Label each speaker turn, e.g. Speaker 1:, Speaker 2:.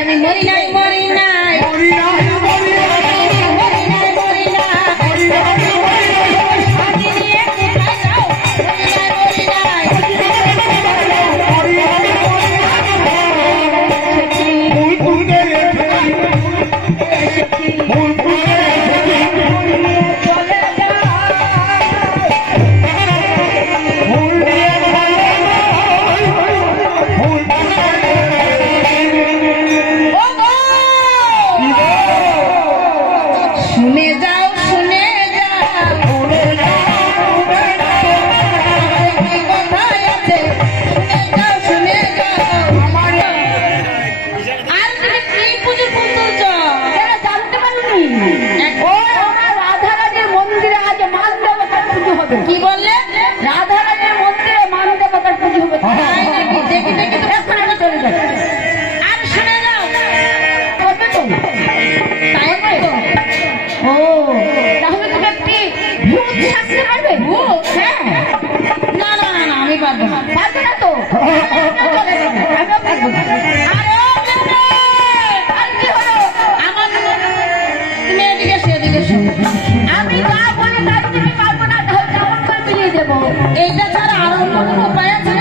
Speaker 1: અને મરી નાની কি বললে?
Speaker 2: দেব।
Speaker 1: এইটা ছাড়া আরও কোনো উপায় আছে?